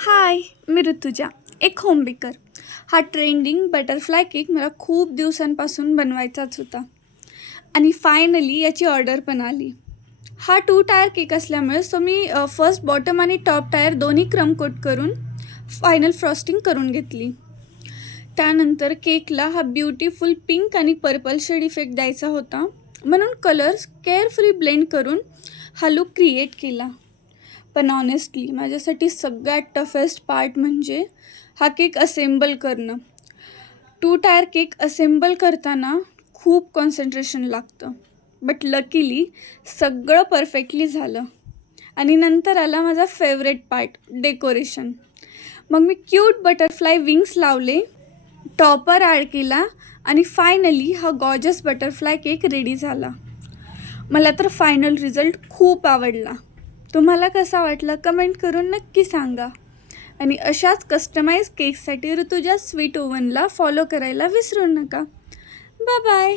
हाय, मी ऋतुजा, एक home baker. हा trending butterfly cake मला खूप दिवसांपासून बनवायचाच होता आणि फायनली याची ऑर्डर पण आली. हा 2 टायर केक असल्यामुळे मी फर्स्ट बॉटम आणि टॉप टायर दोन्ही क्रम कोट करून फायनल फ्रॉस्टिंग करून घेतली. त्यानंतर केकला हा ब्युटिफुल पिंक आणि पर्पल शेड इफेक्ट द्यायचा होता, म्हणून कलर्स केअरफुली ब्लेंड करून हा लुक क्रिएट केला. पण ऑनेस्टली माझ्यासाठी सगळ्यात टफेस्ट पार्ट म्हणजे हा केक असेंबल करणं. 2 टायर केक असेंबल करताना खूप कॉन्सन्ट्रेशन लागतं. बट लकीली सगळं परफेक्टली झालं. आणि नंतर आला माझा फेवरेट पार्ट, डेकोरेशन. मग मी क्यूट बटरफ्लाय विंग्स लावले, टॉपर ॲड केला आणि फायनली हा गॉर्जस बटरफ्लाय केक रेडी झाला. मला तर फायनल रिझल्ट खूप आवडला. तुम्हाला कसा वाटला कमेंट करून नक्की सांगा. आणि अशाच कस्टमाइज केक्ससाठी ऋतुजा स्वीट ओव्हनला फॉलो करायला विसरू नका. Bye bye.